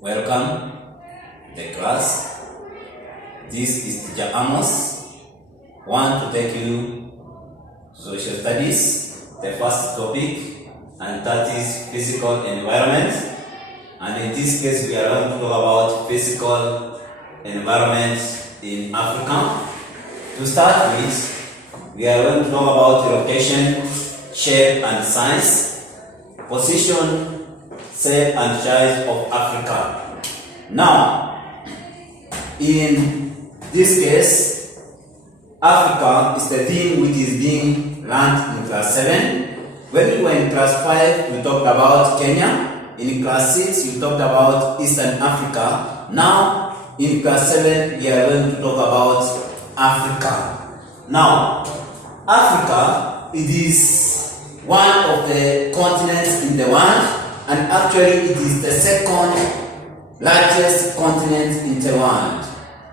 Welcome to the class. This is teacher Amos. Want to take you to social studies, the first topic, and that is physical environment. And in this case, we are going to talk about physical environment in Africa. To start with, we are going to talk about the location, shape and size, position, shape and size of Africa. Now, in this case, Africa is the theme which is being learned in class 7. When we were in class 5, we talked about Kenya. In class 6, we talked about Eastern Africa. Now, in class 7, we are going to talk about Africa. Now, Africa, it is one of the continents in the world, and actually it is the second largest continent in the world.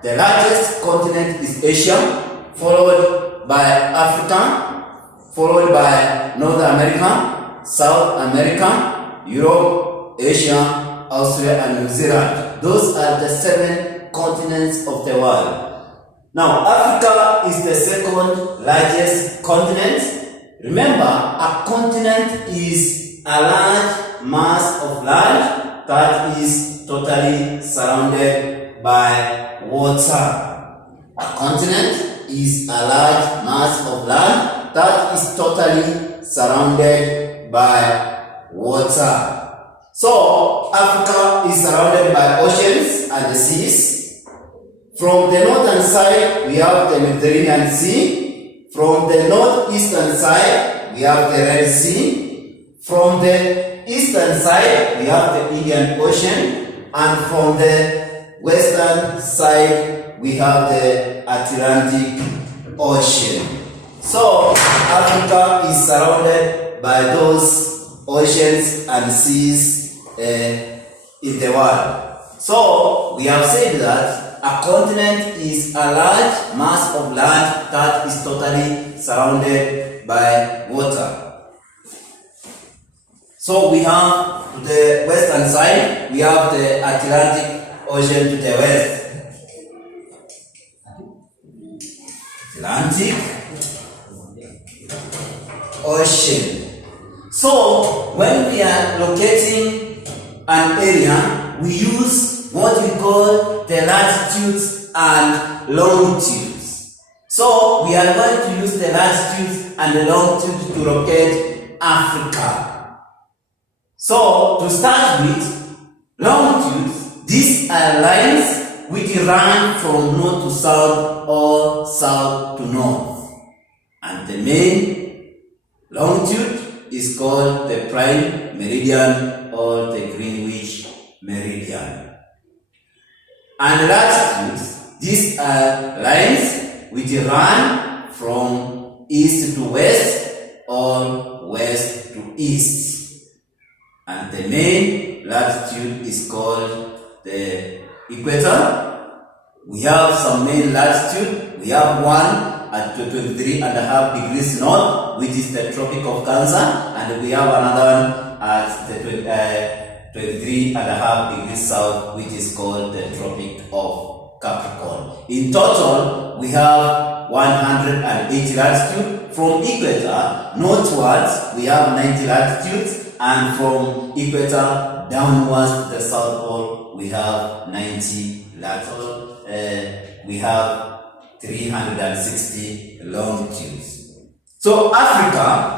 The largest continent is Asia, followed by Africa, followed by North America, South America, Europe, Asia, Australia, and New Zealand. Those are the 7 continents of the world. Now, Africa is the second largest continent. Remember, a continent is a large mass of land that is totally surrounded by water. A continent is a large mass of land that is totally surrounded by water. So, Africa is surrounded by oceans and seas. From the northern side, we have the Mediterranean Sea. From the northeastern side, we have the Red Sea. From the eastern side, we have the Indian Ocean. And from the western side, we have the Atlantic Ocean. So, Africa is surrounded by those oceans and seas in the world. So, we have said that a continent is a large mass of land that is totally surrounded by water. So we have to the western side, we have the Atlantic Ocean to the west. Atlantic Ocean. So when we are locating an area, we use what we call the latitudes and longitudes. So we are going to use the latitudes and the longitude to locate Africa. So to start with, longitudes, these are lines which run from north to south or south to north. And the main longitude is called the prime meridian or the Greenwich meridian. And latitudes, these are lines which run from east to west or west to east. And the main latitude is called the equator. We have some main latitude. We have one at 23.5 degrees north, which is the Tropic of Cancer, and we have another one at the 23.5 degrees south, which is called the Tropic of Capricorn. In total, we have 180 latitude. From equator northwards, we have 90 latitudes. And from equator downwards to the south pole, we have 90 latitude. We have 360 longitudes. So Africa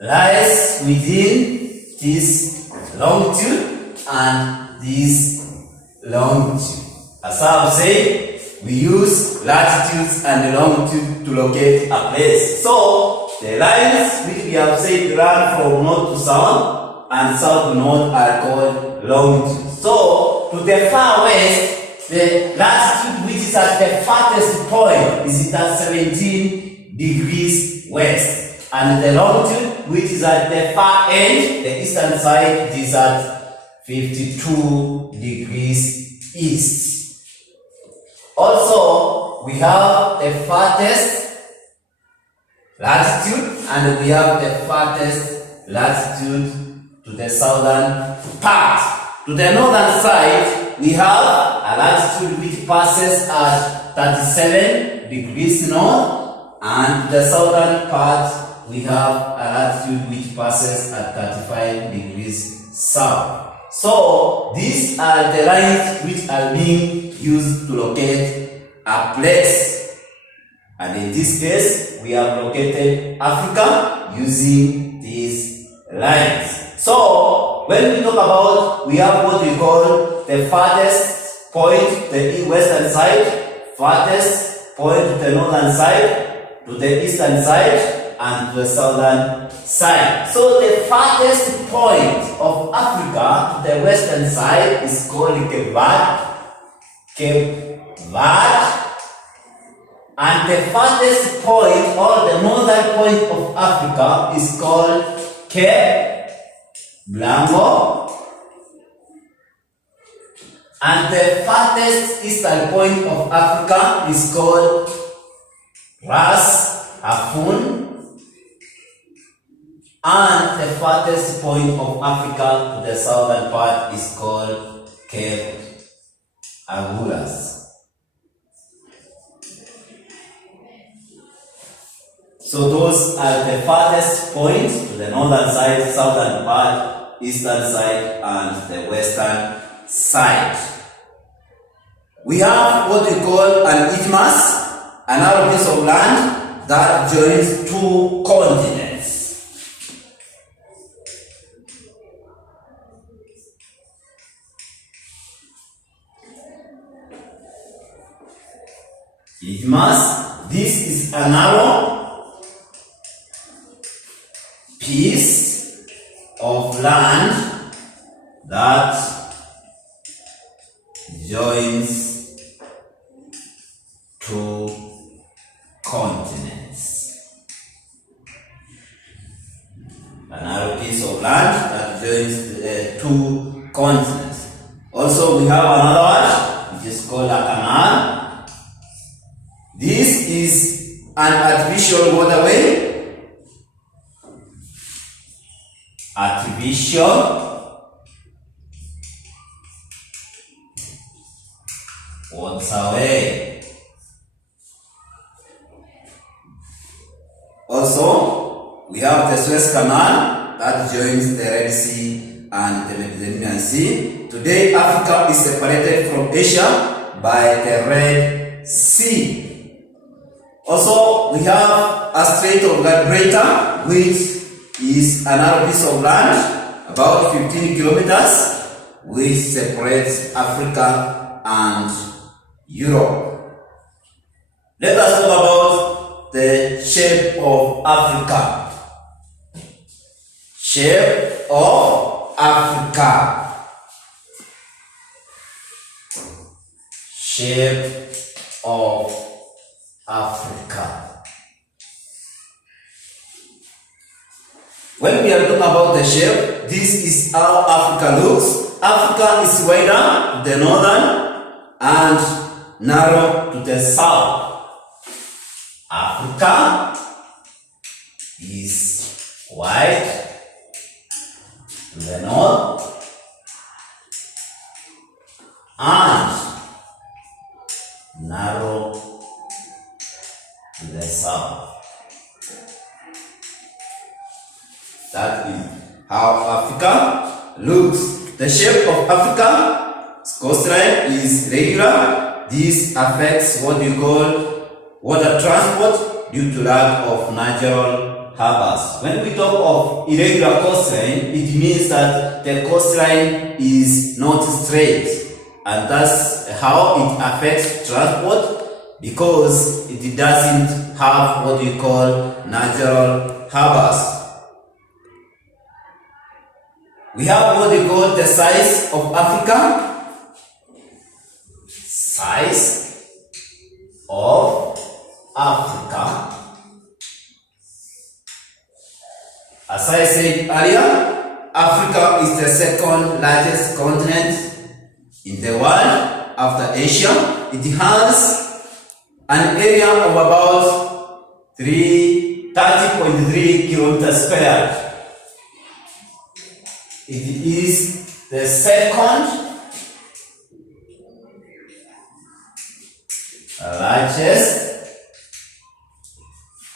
lies within this longitude and this longitude. As I have said, we use latitudes and longitude to locate a place. So, the lines which we have said run from north to south and south to north are called longitudes. So, to the far west, the latitude which is at the farthest point is at 17 degrees west. and the longitude, which is at the far end, the eastern side, is at 52 degrees east. Also, we have the farthest latitude and we have the farthest latitude to the southern part. To the northern side, we have a latitude which passes at 37 degrees north, and the southern part we have a latitude which passes at 35 degrees south. So these are the lines which are being used to locate a place, and in this case we have located Africa using these lines. So when we talk about, we have what we call the farthest point, the western side, farthest point to the northern side, to the eastern side, and to the southern side. So the farthest point of Africa to the western side is called Cape Verde, and the farthest point or the northern point of Africa is called Cape Blanco, and the farthest eastern point of Africa is called Ras Afun, and the farthest point of Africa to the southern part is called Cape Agulhas. So those are the farthest points to the northern side, southern part, eastern side, and the western side. We have what we call an isthmus, a narrow piece of land that joins two continents. Isthmus, this is a narrow piece of land that joins two continents. A narrow piece of land that joins two continents. Also, we have another one which is called a canal. This is an artificial waterway. Artificial waterway. Also, we have the Suez Canal that joins the Red Sea and the Mediterranean Sea. Today, Africa is separated from Asia by the Red Sea. Also, we have a Strait of Gibraltar, which is a narrow piece of land, about 15 kilometers, which separates Africa and Europe. Let us talk about the shape of Africa. Shape of Africa. Shape of Africa. When we are talking about the shape, this is how Africa looks. Africa is wider to the northern and narrow to the south. Africa is wide to the north and narrow to the south. That is how Africa looks. The shape of Africa's coastline is regular. This affects what we call water transport due to lack of natural harbors. When we talk of irregular coastline, it means that the coastline is not straight, and that's how it affects transport, because it doesn't have what we call natural harbors. We have what we call the size of Africa. Size of Africa. As I said earlier, Africa is the second largest continent in the world after Asia. It has an area of about 30.3 kilometers square. It is the second largest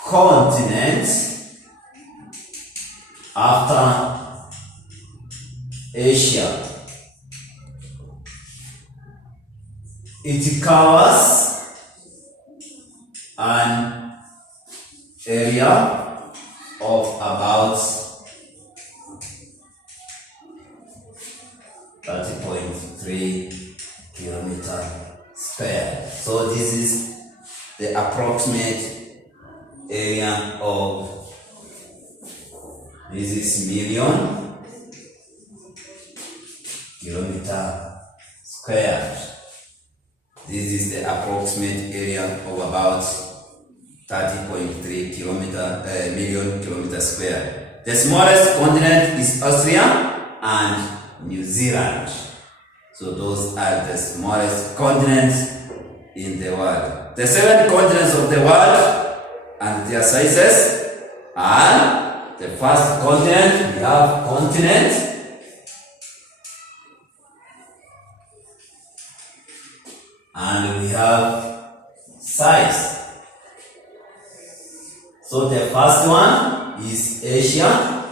continent after Asia. It covers an area of about 30.3 kilometers square. So this is the approximate area of, this is million kilometer square. This is the approximate area of about 30.3 million kilometers square. The smallest continent is Australia and New Zealand. So those are the smallest continents in the world. The 7 continents of the world and their sizes are: the first continent, we have continent. And we have size. So the first one is Asia,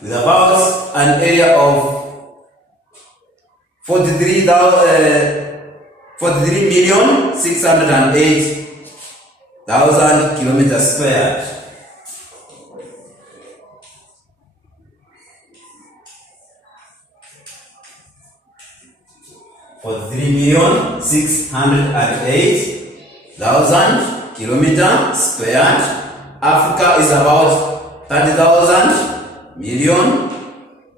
with about an area of 43,608,000 kilometers square. For 3,608,000 kilometers squared. Africa is about 30,000 million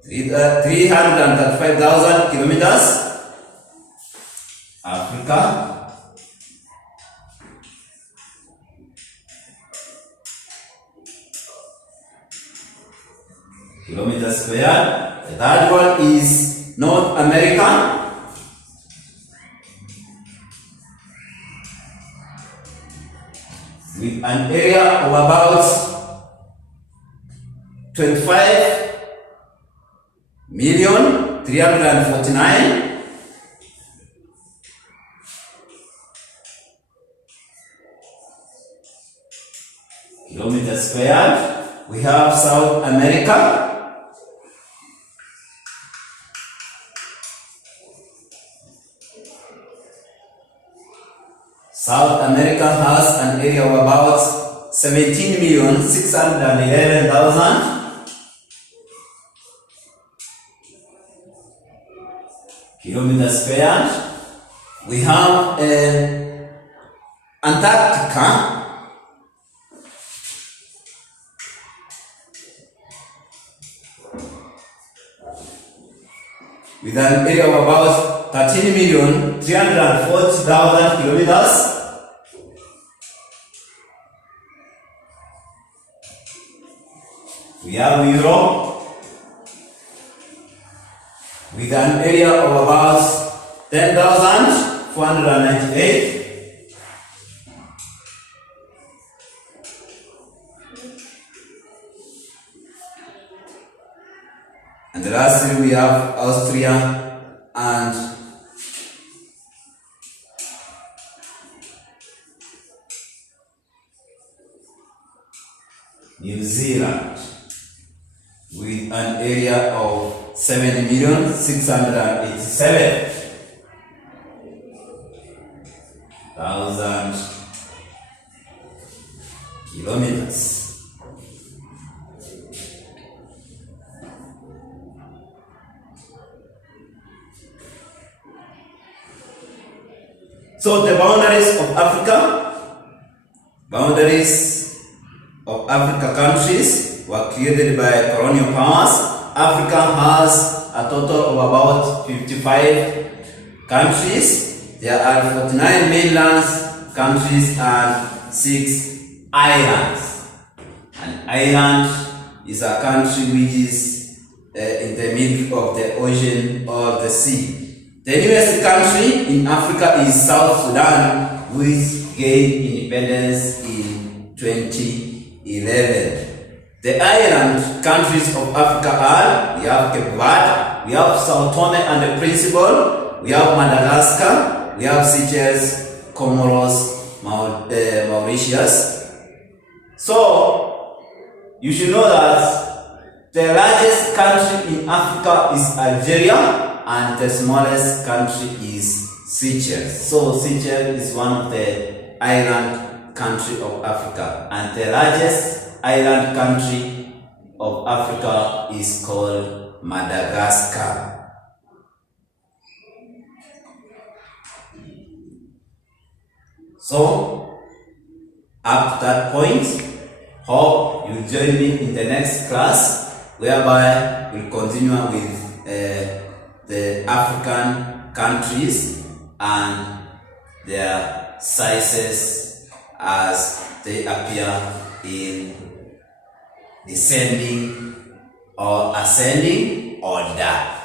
335,000 kilometers. Africa. Kilometers squared. The third one is North America. With an area of about 25,349,000 kilometers squared. We have South America. South America has an area of about 17,611,000 kilometers squared. We have Antarctica. With an area of about 13,340,000 kilometers. We have Europe with an area of about 10,498. And lastly, we have Austria and New Zealand with an area of 7,687,000 kilometers. So the boundaries of Africa countries were created by colonial powers. Africa has a total of about 55 countries. There are 49 mainland countries and 6 islands. And island is a country which is in the middle of the ocean or the sea. The newest country in Africa is South Sudan, which gained independence in 2011. The island countries of Africa are, we have Cape Verde, we have Sao Tome and Principe, we have Madagascar, we have Seychelles, Comoros, Mauritius. So, you should know that the largest country in Africa is Algeria and the smallest country is Seychelles. So, Seychelles is one of the island country of Africa, and the largest island country of Africa is called Madagascar. So, up to that point, hope you join me in the next class, whereby we'll continue with the African countries and their sizes as they appear in descending or ascending order.